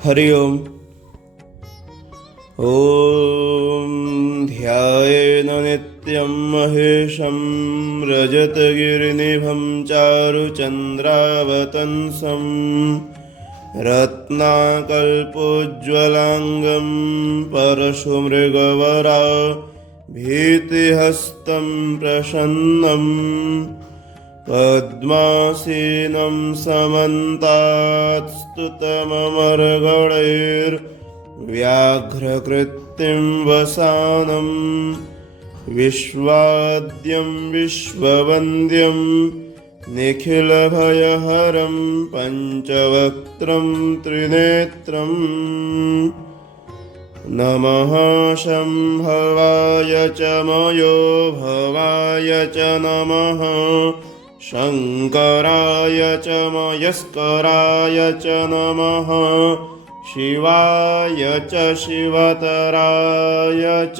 हरि ओम। ॐ ध्यायेन नित्यं महेशं रजतगिरिनिभं चारुचन्द्रावतंसं रत्नाकल्पोज्ज्वलाङ्गं परशुमृगवरा भीतिहस्तं प्रसन्नं पद्मासीनं समन्तात् स्तुतममरगणैर्व्याघ्रकृत्तिं वसानं विश्वाद्यं विश्ववन्द्यं निखिलभयहरं पञ्चवक्त्रं त्रिनेत्रम् नमः शम्भवाय च मयो भवाय च नमः शङ्कराय च मयस्कराय च नमः शिवाय च शिवतराय च।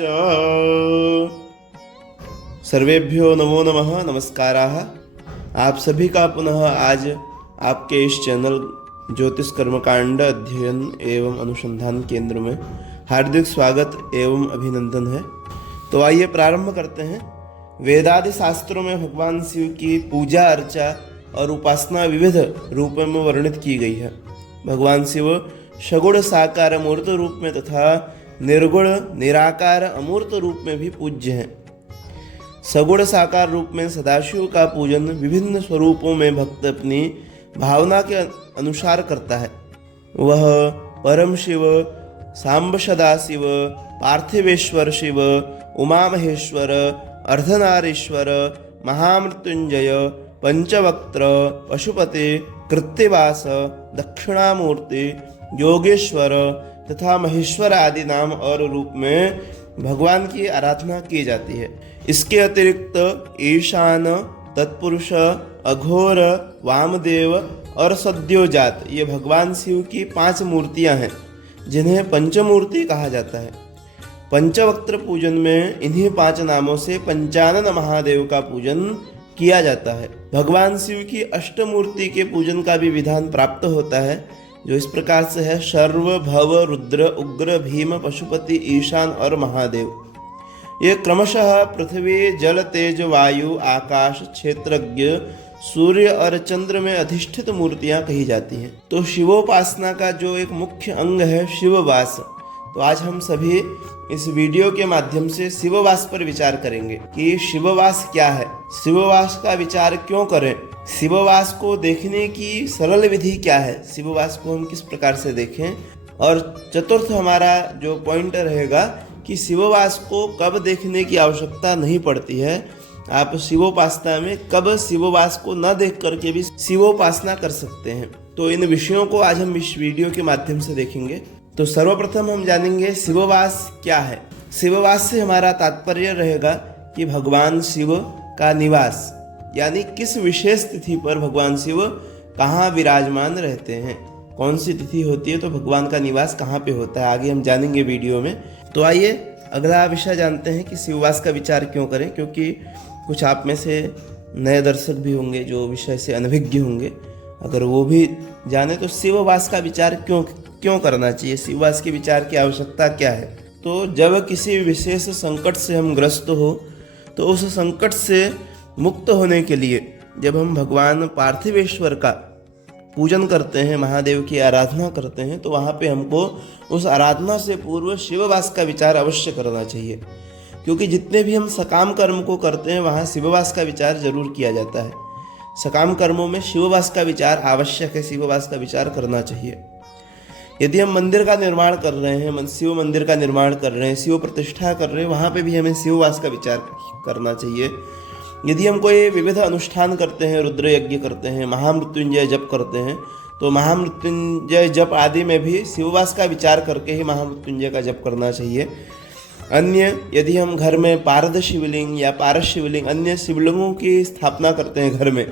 सर्वेभ्यो नमो नमः, नमस्काराः। आप सभी का पुनः आज आपके इस चैनल ज्योतिष कर्मकांड अध्ययन एवं अनुसंधान केंद्र में हार्दिक स्वागत एवं अभिनंदन है। तो आइए प्रारंभ करते हैं। वेदादि शास्त्रों में भगवान शिव की पूजा अर्चा और उपासना विविध रूपों में वर्णित की गई है। भगवान शिव सगुण साकार अमूर्त रूप में तथा निर्गुण निराकार अमूर्त रूप में भी पूज्य हैं। सगुण साकार रूप में सदाशिव का पूजन विभिन्न स्वरूपों में भक्त अपनी भावना के अनुसार करता है। वह परम शिव, सांब सदाशिव, पार्थिवेश्वर शिव, उमा महेश्वर, अर्धनारीश्वर, महामृत्युंजय, पंचवक्त्र, पशुपति, कृत्तिवास, दक्षिणामूर्ति, योगेश्वर तथा महेश्वर आदि नाम और रूप में भगवान की आराधना की जाती है। इसके अतिरिक्त ईशान, तत्पुरुष, अघोर, वामदेव और सद्योजात ये भगवान शिव की 5 मूर्तियां हैं, जिन्हें पंचमूर्ति कहा जाता है। पंचवक्त्र पूजन में इन्हीं 5 नामों से पंचानन महादेव का पूजन किया जाता है। भगवान शिव की अष्टमूर्ति के पूजन का भी विधान प्राप्त होता है, जो इस प्रकार से है: सर्व, भव, रुद्र, उग्र, भीम, पशुपति, ईशान और महादेव। ये क्रमशः पृथ्वी, जल, तेज, वायु, आकाश, क्षेत्रज्ञ, सूर्य और चंद्र में अधिष्ठित मूर्तियां कही जाती हैं। तो शिवोपासना का जो एक मुख्य अंग है शिववास, तो आज हम सभी इस वीडियो के माध्यम से शिववास पर विचार करेंगे कि शिववास क्या है, शिववास का विचार क्यों करें, शिववास को देखने की सरल विधि क्या है, शिववास को हम किस प्रकार से देखें, और चतुर्थ हमारा जो पॉइंट रहेगा कि शिववास को कब देखने की आवश्यकता नहीं पड़ती है। आप शिवोपासना में कब शिववास को न देख करके भी शिवोपासना कर सकते हैं। तो इन विषयों को आज हम इस वीडियो के माध्यम से देखेंगे। तो सर्वप्रथम हम जानेंगे शिववास क्या है। शिववास से हमारा तात्पर्य रहेगा कि भगवान शिव का निवास, यानी किस विशेष तिथि पर भगवान शिव कहाँ विराजमान रहते हैं, कौन सी तिथि होती है तो भगवान का निवास कहाँ पे होता है, आगे हम जानेंगे वीडियो में। तो आइए अगला विषय जानते हैं कि शिववास का विचार क्यों करें, क्योंकि कुछ आप में से नए दर्शक भी होंगे जो विषय से अनभिज्ञ होंगे। अगर वो भी जाने तो शिववास का विचार क्यों करना चाहिए, शिववास के विचार की आवश्यकता क्या है। तो जब किसी विशेष संकट से हम ग्रस्त हो तो उस संकट से मुक्त होने के लिए जब हम भगवान पार्थिवेश्वर का पूजन करते हैं, महादेव की आराधना करते हैं, तो वहाँ पे हमको उस आराधना से पूर्व शिववास का विचार अवश्य करना चाहिए। क्योंकि जितने भी हम सकाम कर्म को करते हैं वहाँ शिववास का विचार जरूर किया जाता है। सकाम कर्मों में शिववास का विचार आवश्यक है, शिववास का विचार करना चाहिए। यदि हम मंदिर का निर्माण कर रहे हैं, शिव मंदिर का निर्माण कर रहे हैं, शिव प्रतिष्ठा कर रहे हैं, वहाँ पे भी हमें शिववास का विचार करना चाहिए। यदि हम कोई विविध अनुष्ठान करते हैं, रुद्र यज्ञ करते हैं, महामृत्युंजय जप करते हैं, तो महामृत्युंजय जप आदि में भी शिववास का विचार करके ही महामृत्युंजय का जप करना चाहिए। अन्य यदि हम घर में पारद शिवलिंग या पारस शिवलिंग, अन्य शिवलिंगों की स्थापना करते हैं घर में,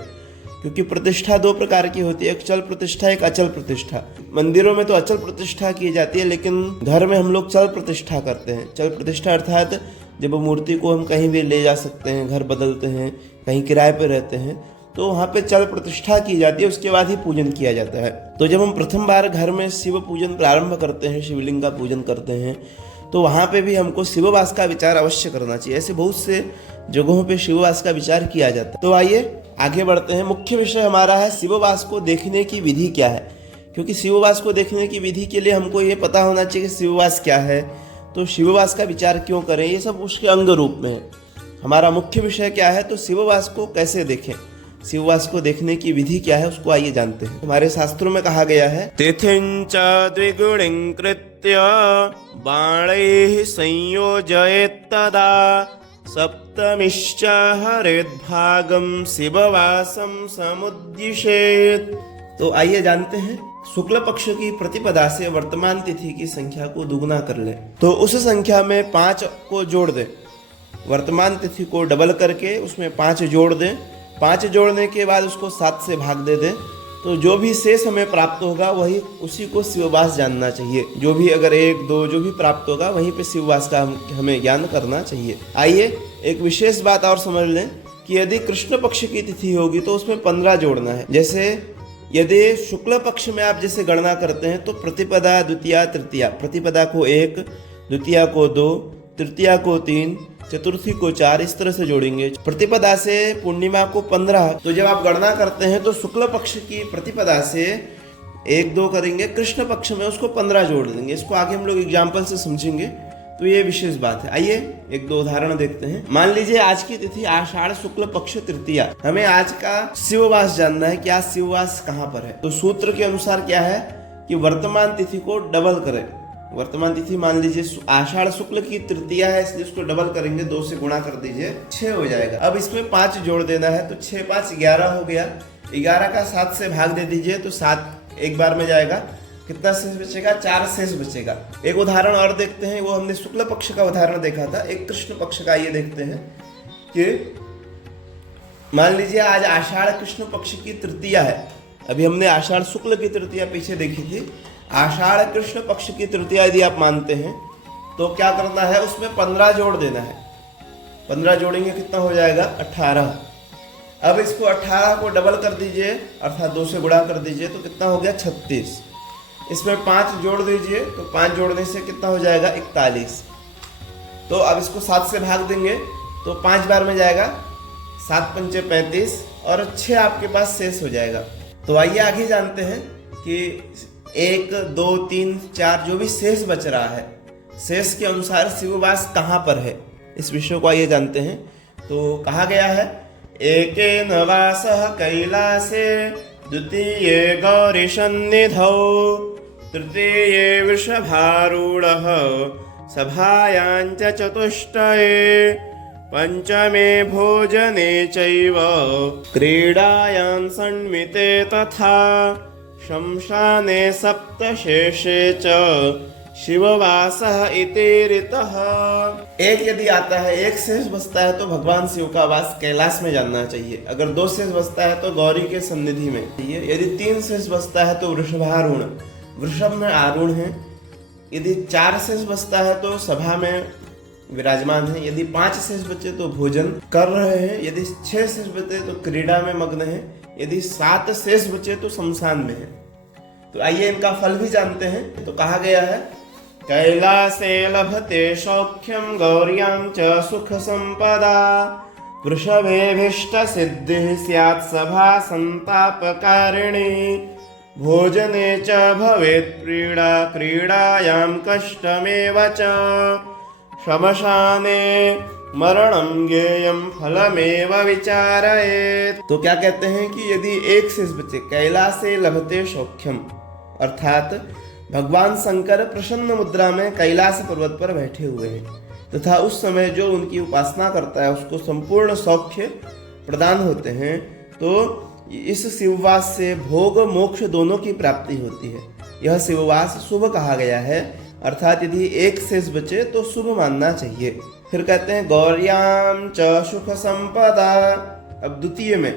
क्योंकि प्रतिष्ठा 2 प्रकार की होती है, एक चल प्रतिष्ठा, एक अचल प्रतिष्ठा। मंदिरों में तो अचल प्रतिष्ठा की जाती है, लेकिन घर में हम लोग चल प्रतिष्ठा करते हैं। चल प्रतिष्ठा अर्थात जब मूर्ति को हम कहीं भी ले जा सकते हैं, घर बदलते हैं, कहीं किराए पर रहते हैं, तो वहाँ पे चल प्रतिष्ठा की जाती है, उसके बाद ही पूजन किया जाता है। तो जब हम प्रथम बार घर में शिव पूजन प्रारंभ करते हैं, शिवलिंग का पूजन करते हैं, तो वहाँ पे भी हमको शिववास का विचार अवश्य करना चाहिए। ऐसे बहुत से जगहों पे शिववास का विचार किया जाता है। तो आइए आगे बढ़ते हैं। मुख्य विषय हमारा है शिववास को देखने की विधि क्या है, क्योंकि शिववास को देखने की विधि के लिए हमको ये पता होना चाहिए कि शिववास क्या है, तो शिववास का विचार क्यों करें, ये सब उसके अंग रूप में है। हमारा मुख्य विषय क्या है, तो शिववास को कैसे देखें, शिववास को देखने की विधि क्या है, उसको आइए जानते हैं। हमारे शास्त्रों में कहा गया है, तिथिंच द्विगुणिं कृत्य बाणैः संयोजयेत् तदा सप्तमिश्च हरेद्भागं शिववासं समुद्दिशेत्। तो आइए जानते हैं। शुक्ल पक्ष की प्रतिपदा से वर्तमान तिथि की संख्या को दुगना कर ले, तो उस संख्या में 5 को जोड़ दे। वर्तमान तिथि को डबल करके उसमें 5 जोड़ दें। 5 जोड़ने के बाद उसको 7 से भाग दे दें, तो जो भी शेष हमें प्राप्त होगा वही उसी को शिववास जानना चाहिए। जो भी अगर 1, 2 जो भी प्राप्त होगा वहीं पे शिववास का हमें ज्ञान करना चाहिए। आइए एक विशेष बात और समझ लें कि यदि कृष्ण पक्ष की तिथि होगी तो उसमें 15 जोड़ना है। जैसे यदि शुक्ल पक्ष में आप जैसे गणना करते हैं तो प्रतिपदा, द्वितीया, तृतीया, प्रतिपदा को 1, द्वितीया को 2, तृतीया को 3, चतुर्थी को 4, इस तरह से जोड़ेंगे। प्रतिपदा से पूर्णिमा को 15। तो जब आप गणना करते हैं तो शुक्ल पक्ष की प्रतिपदा से 1, 2 करेंगे, कृष्ण पक्ष में उसको 15 जोड़ देंगे। इसको आगे हम लोग एग्जाम्पल से समझेंगे, तो ये विशेष बात है। आइए 1-2 उदाहरण देखते हैं। मान लीजिए आज की तिथि आषाढ़ शुक्ल पक्ष तृतीया, हमें आज का शिववास जानना है कि आज शिववास कहाँ पर है। तो सूत्र के अनुसार क्या है कि वर्तमान तिथि को डबल करें। वर्तमान तिथि मान लीजिए आषाढ़ शुक्ल की तृतीया है, इसलिए उसको डबल करेंगे, 2 से गुणा कर दीजिए, 6 हो जाएगा। अब इसमें 5 जोड़ देना है, तो 6, 5, 11 हो गया। 11 का 7 से भाग दे दीजिए, तो 7 एक बार में जाएगा। कितना शेष बचेगा? 4 शेष बचेगा। एक उदाहरण और देखते हैं, वो हमने शुक्ल पक्ष का उदाहरण देखा था। एक कृष्ण पक्ष का ये देखते हैं कि मान लीजिए आज आषाढ़ कृष्ण पक्ष की तृतीया है। अभी हमने आषाढ़ शुक्ल की तृतीया पीछे देखी थी। आषाढ़ कृष्ण पक्ष की तृतीया यदि आप मानते हैं तो क्या करना है, उसमें 15 जोड़ देना है। 15 जोड़ेंगे, कितना हो जाएगा? 18। अब इसको 18 को डबल कर दीजिए, अर्थात 2 से गुणा कर दीजिए, तो कितना हो गया? 36। इसमें 5 जोड़ दीजिए, तो 5 जोड़ने से कितना हो जाएगा? 41। तो अब इसको 7 से भाग देंगे, तो 5 बार में जाएगा, 7 पंचे 35 और 6 आपके पास शेष हो जाएगा। तो आइए आगे जानते हैं कि 1, 2, 3, 4 जो भी शेष बच रहा है, शेष के अनुसार शिववास कहाँ पर है, इस विषय को आइए जानते हैं। तो कहा गया है, एकेन वासः कैलासे द्वितीये गौरीसन्निधौ तृतीये वृषभारूढः सभायाञ्च चतुष्टये पंचमे भोजने चैव क्रीडायां सन्मिते तथा शमशाने सप्तशेषे च शिववासः इति ऋतः। एक यदि आता है, एक शेष बचता है तो भगवान शिव का वास कैलाश में जानना चाहिए। अगर 2 शेष बचता है तो गौरी के सन्निधि में चाहिए। यदि 3 शेष बचता है तो वृषभारूढ़, वृषभ में आरूढ़ है। यदि 4 शेष बचता है तो सभा में विराजमान है। यदि 5 शेष बचे तो भोजन कर रहे हैं। यदि 6 शेष बचे तो क्रीड़ा में मग्न है। यदि 7 शेष बचे तो शमशान में है। तो आइए इनका फल भी जानते हैं। तो कहा गया है, कैलासे लभते सौख्यम गौर्यां च सुख संपदा वृषभेभीष्ट सिद्धिः स्यात् सभा संतापकारिणी भोजने च भवेत् पीडा क्रीडायां कष्टमेव च शमशाने मरणं ज्ञेयं फलमेव विचारयेत्। तो क्या कहते हैं कि यदि एक शेष बचे, कैलासे लभते सौख्यम, अर्थात भगवान शंकर प्रसन्न मुद्रा में कैलाश पर्वत पर बैठे हुए हैं तथा उस समय जो उनकी उपासना करता है उसको संपूर्ण सौख्य प्रदान होते हैं। तो इस शिववास से भोग मोक्ष दोनों की प्राप्ति होती है। यह शिववास शुभ कहा गया है, अर्थात यदि एक शेष बचे तो शुभ मानना चाहिए। फिर कहते हैं गौर्यां च सुख संपदा। अब द्वितीय में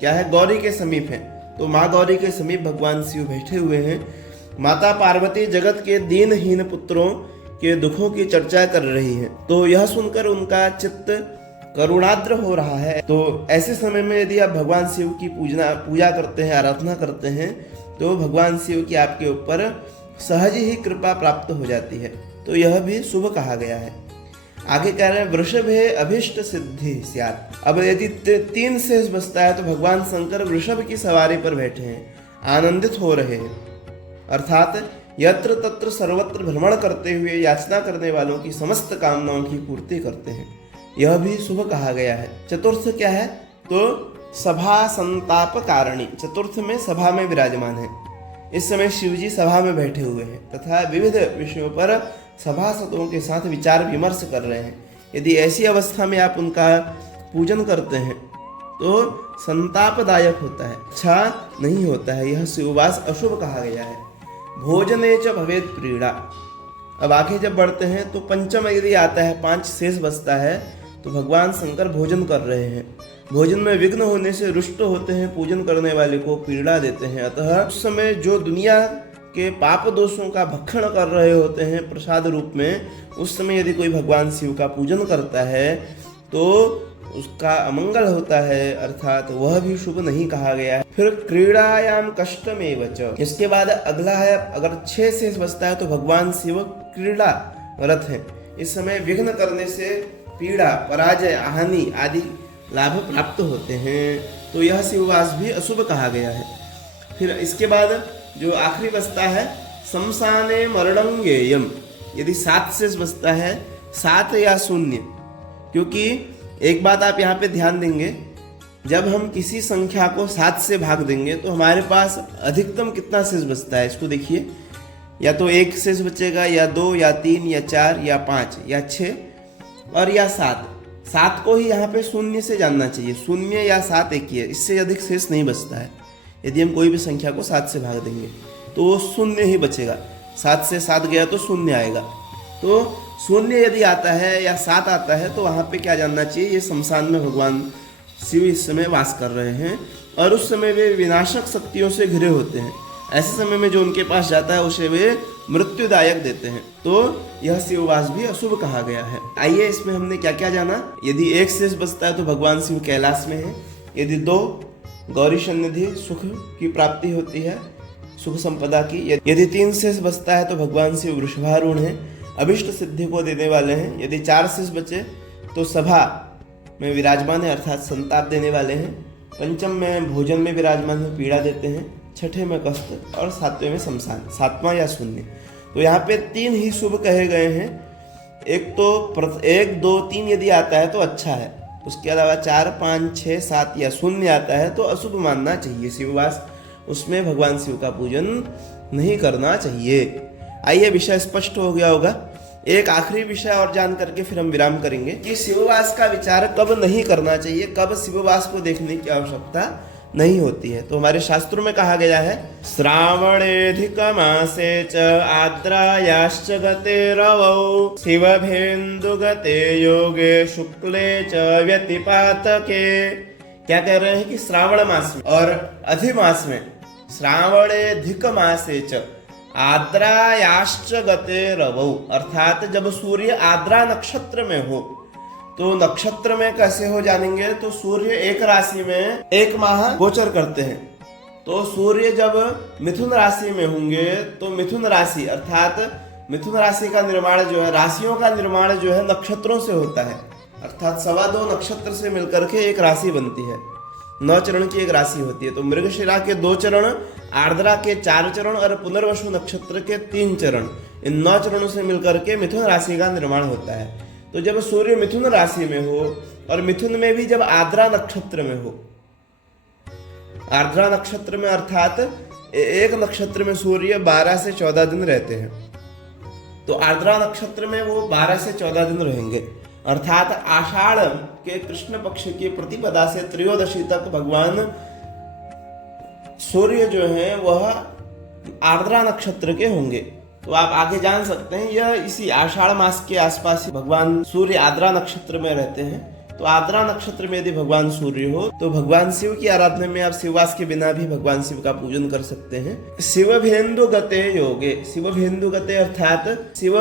क्या है, गौरी के समीप है। तो माँ गौरी के समीप भगवान शिव बैठे हुए हैं। माता पार्वती जगत के दीनहीन पुत्रों के दुखों की चर्चा कर रही है। तो यह सुनकर उनका चित्त करुणाद्र हो रहा है। तो ऐसे समय में यदि आप भगवान शिव की पूजा करते हैं, आराधना करते हैं, तो भगवान शिव की आपके ऊपर सहज ही कृपा प्राप्त हो जाती है। तो यह भी शुभ कहा गया है। आगे कह रहे हैं वृषभे अभिष्ट सिद्धि स्यात्। अब यदि 3 शेष बचता है तो भगवान शंकर वृषभ की सवारी पर बैठे हैं, आनंदित हो रहे हैं, अर्थात यत्र तत्र सर्वत्र भ्रमण करते हुए याचना करने वालों की समस्त कामनाओं की पूर्ति करते हैं। यह भी शुभ कहा गया है। चतुर्थ क्या है? तो सभा संताप कारणी। चतुर्थ में सभा में विराजमान है। इस समय शिव जी सभा में बैठे हुए हैं तथा विविध विषयों पर सभासदों के साथ विचार विमर्श कर रहे हैं। यदि ऐसी अवस्था में आप उनका पूजन करते हैं तो संतापदायक होता है, अच्छा नहीं होता है। यह शिववास अशुभ कहा गया है। भोजने च भवेद प्रीड़ा। अब आगे जब बढ़ते हैं तो पंचम यदि आता है, 5 शेष बचता है, तो भगवान शंकर भोजन कर रहे हैं। भोजन में विघ्न होने से रुष्ट होते हैं, पूजन करने वाले को पीड़ा देते हैं। अतः उस समय जो दुनिया के पाप दोषों का भक्षण कर रहे होते हैं प्रसाद रूप में, उस समय यदि कोई भगवान शिव का पूजन करता है तो उसका अमंगल होता है, अर्थात वह भी शुभ नहीं कहा गया है। फिर क्रीड़ायाम कष्टमेव च। इसके बाद अगला है, अगर 6 शेष बचता है तो भगवान शिव क्रीड़ा रथ है। इस समय विघ्न करने से पीड़ा, पराजय, हानि आदि लाभ प्राप्त होते हैं। तो यह शिववास भी अशुभ कहा गया है। फिर इसके बाद जो आखिरी बचता है, शमशाने मरणंगेयम। यदि 7 शेष बचता है, 7 या 0, क्योंकि एक बात आप यहाँ पे ध्यान देंगे, जब हम किसी संख्या को 7 से भाग देंगे तो हमारे पास अधिकतम कितना शेष बचता है, इसको देखिए। या तो 1 शेष बचेगा, या 2, या 3, या 4, या 5, या 6 और या 7। 7 को ही यहाँ पे 0 से जानना चाहिए। 0 या 7 एक ही है, इससे अधिक शेष नहीं बचता है। यदि हम कोई भी संख्या को 7 से भाग देंगे तो वो 0 ही बचेगा। 7 से 7 गया तो 0 आएगा। तो 0 यदि आता है या 7 आता है तो वहाँ पे क्या जानना चाहिए, ये शमशान में भगवान शिव इस समय वास कर रहे हैं और उस समय वे विनाशक शक्तियों से घिरे होते हैं। ऐसे समय में जो उनके पास जाता है उसे वे मृत्युदायक देते हैं। तो यह शिववास भी अशुभ कहा गया है। आइए, इसमें हमने क्या क्या जाना। यदि 1 शेष बचता है तो भगवान शिव कैलाश में है। यदि 2, गौरी सन्निधि, सुख की प्राप्ति होती है, सुख संपदा की। यदि 3 शेष बचता है तो भगवान शिव वृषभारूढ़ हैं, अभिष्ट सिद्धि को देने वाले हैं। यदि 4 शेष बचे तो सभा में विराजमान है, अर्थात संताप देने वाले हैं। पंचम में भोजन में विराजमान है, पीड़ा देते हैं। छठे में कष्ट और 7वें में शमशान, 7वां या 0। तो यहाँ पे 3 ही शुभ कहे गए हैं। एक तो 1, 2, 3 यदि आता है तो अच्छा है, उसके अलावा 4, 5, 6, 7 या 0 आता है तो अशुभ मानना चाहिए शिववास। उसमें भगवान शिव का पूजन नहीं करना चाहिए। आइए, विषय स्पष्ट हो गया होगा। एक आखिरी विषय और जान करके फिर हम विराम करेंगे कि शिववास का विचार कब नहीं करना चाहिए, कब शिववास को देखने की आवश्यकता नहीं होती है। तो हमारे शास्त्रों में कहा गया है, श्रावणेधिक मासे च आद्रायाश्च गते रवौ शिवभेन्दु गते योगे शुक्ले च व्यतिपातके। क्या कह रहे हैं कि श्रावण मास में और अधिमास में, श्रावणेधिक मासे च आद्रायाश्च गते रवौ, अर्थात जब सूर्य आद्रा नक्षत्र में हो। तो नक्षत्र में कैसे हो जानेंगे, तो सूर्य एक राशि में 1 माह गोचर करते हैं। तो सूर्य जब मिथुन राशि में होंगे तो मिथुन राशि, अर्थात मिथुन राशि का निर्माण जो है, राशियों का निर्माण जो है नक्षत्रों से होता है। अर्थात 2.25 नक्षत्र से मिलकर के एक राशि बनती है। 9 चरण की एक राशि होती है। तो मृगशिरा के 2 चरण, आर्द्रा के 4 चरण और पुनर्वसु नक्षत्र के 3 चरण, इन 9 चरणों से मिलकर के मिथुन राशि का निर्माण होता है। तो जब सूर्य मिथुन राशि में हो और मिथुन में भी जब आर्द्रा नक्षत्र में हो, आर्द्रा नक्षत्र में अर्थात एक नक्षत्र में सूर्य 12 से 14 दिन रहते हैं, तो आर्द्रा नक्षत्र में वो 12 से 14 दिन रहेंगे। अर्थात आषाढ़ के कृष्ण पक्ष की प्रतिपदा से त्रयोदशी तक भगवान सूर्य जो है वह आर्द्रा नक्षत्र के होंगे। तो आप आगे जान सकते हैं, यह इसी आषाढ़ मास के आसपास भगवान सूर्य आर्द्रा नक्षत्र में रहते हैं। तो आर्द्रा नक्षत्र में यदि भगवान सूर्य हो तो भगवान शिव की आराधना में आप शिववास के बिना भी भगवान शिव का पूजन कर सकते हैं। शिवभेन्दु गते योगे, शिवभेन्दु गते अर्थात शिव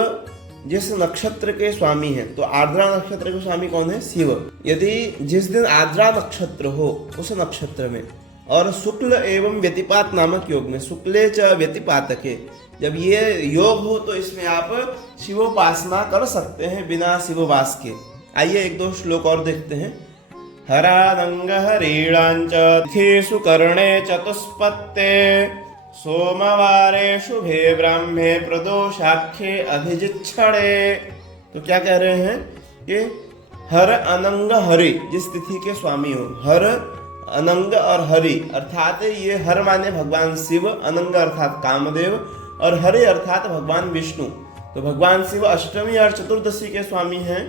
जिस नक्षत्र के स्वामी हैं, तो आर्द्रा नक्षत्र के स्वामी कौन है? शिव। यदि जिस दिन आर्द्रा नक्षत्र हो उस नक्षत्र में और शुक्ल एवं व्यतिपात नामक योग में, शुक्ले च व्यतिपातके, जब ये योग हो तो इसमें आप शिवोपासना कर सकते हैं बिना शिववास के। आइए एक दो श्लोक और देखते हैं। हरानंग हरीणांच खेसु कर्णे चतुष्पत्ते सोमवारे शुभे ब्राह्मे प्रदोषाख्ये अधिजिच्छणे। तो क्या कह रहे हैं कि हर अनंग हरि, जिस तिथि के स्वामी हो, हर अनंग और हरि अर्थात ये हर माने भगवान शिव, अनंग अर्थात कामदेव और हरि अर्थात भगवान विष्णु। तो भगवान शिव अष्टमी और चतुर्दशी के स्वामी हैं,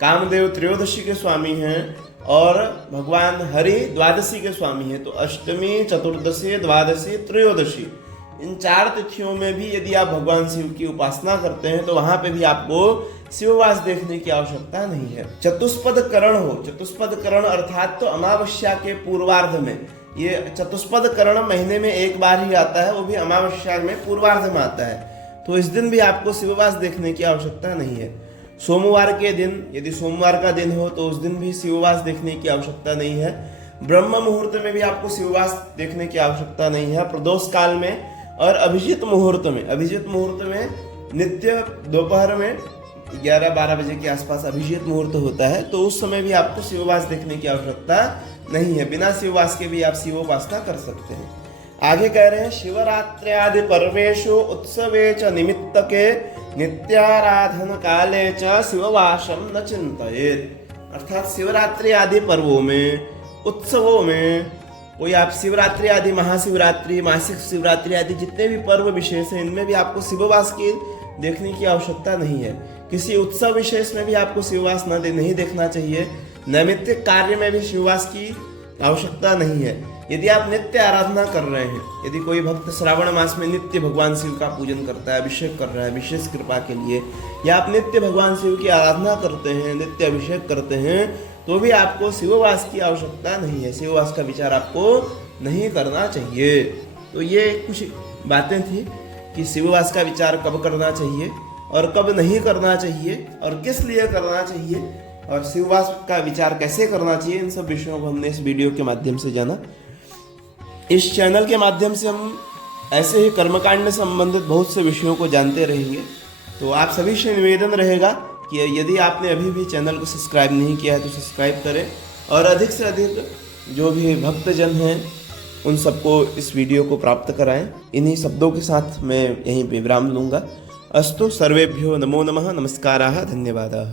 कामदेव त्रयोदशी के स्वामी हैं और भगवान हरि द्वादशी के स्वामी हैं। तो अष्टमी, चतुर्दशी, द्वादशी, त्रयोदशी, इन 4 तिथियों में भी यदि आप भगवान शिव की उपासना करते हैं तो वहां पे भी आपको शिववास देखने की आवश्यकता नहीं है। चतुष्पद करण हो, चतुष्पद करण अर्थात तो अमावस्या के पूर्वार्ध में, ये चतुष्पद करण महीने में एक बार ही आता है, वो भी अमावस्या में पूर्वार्ध में आता है। तो इस दिन भी आपको शिववास देखने की आवश्यकता नहीं है। सोमवार के दिन, यदि सोमवार का दिन हो तो उस दिन भी शिववास देखने की आवश्यकता नहीं है। ब्रह्म मुहूर्त में भी आपको शिववास देखने की आवश्यकता नहीं है। प्रदोष काल में और अभिजित मुहूर्त में, अभिजित मुहूर्त में नित्य दोपहर में 11-12 बजे के आसपास अभिजित मुहूर्त होता है, तो उस समय भी आपको शिववास देखने की आवश्यकता नहीं है। बिना शिववास के भी आप शिवोपासना कर सकते हैं। आगे कह रहे हैं शिवरात्रि आदि पर्वेषु उत्सवे च निमित्तके नित्याराधन काले च शिववासम न चिंतयेत्। अर्थात शिवरात्रि आदि पर्वों में, उत्सवों में, कोई आप शिवरात्रि आदि, महाशिवरात्रि, मासिक शिवरात्रि आदि जितने भी पर्व विशेष हैं, इनमें भी आपको शिववास की देखने की आवश्यकता नहीं है। किसी उत्सव विशेष में भी आपको शिववास नहीं देखना चाहिए। नैमित्तिक कार्य में भी शिववास की आवश्यकता नहीं है। यदि आप नित्य आराधना कर रहे हैं, यदि कोई भक्त श्रावण मास में नित्य भगवान शिव का पूजन करता है, अभिषेक कर रहा है विशेष कृपा के लिए, या आप नित्य भगवान शिव की आराधना करते हैं, नित्य अभिषेक करते हैं, तो भी आपको शिववास की आवश्यकता नहीं है। शिववास का विचार आपको नहीं करना चाहिए। तो ये कुछ बातें थी कि शिववास का विचार कब करना चाहिए और कब नहीं करना चाहिए और किस लिए करना चाहिए और शिववास का विचार कैसे करना चाहिए। इन सब विषयों को हमने इस वीडियो के माध्यम से जाना। इस चैनल के माध्यम से हम ऐसे ही कर्मकांड से संबंधित बहुत से विषयों को जानते रहेंगे। तो आप सभी से निवेदन रहेगा कि यदि आपने अभी भी चैनल को सब्सक्राइब नहीं किया है तो सब्सक्राइब करें और अधिक से अधिक जो भी भक्तजन हैं उन सबको इस वीडियो को प्राप्त कराएं। इन्हीं शब्दों के साथ मैं यहीं पे विराम लूँगा। अस्तु सर्वेभ्यो नमो नमः, नमस्काराः, धन्यवादाः।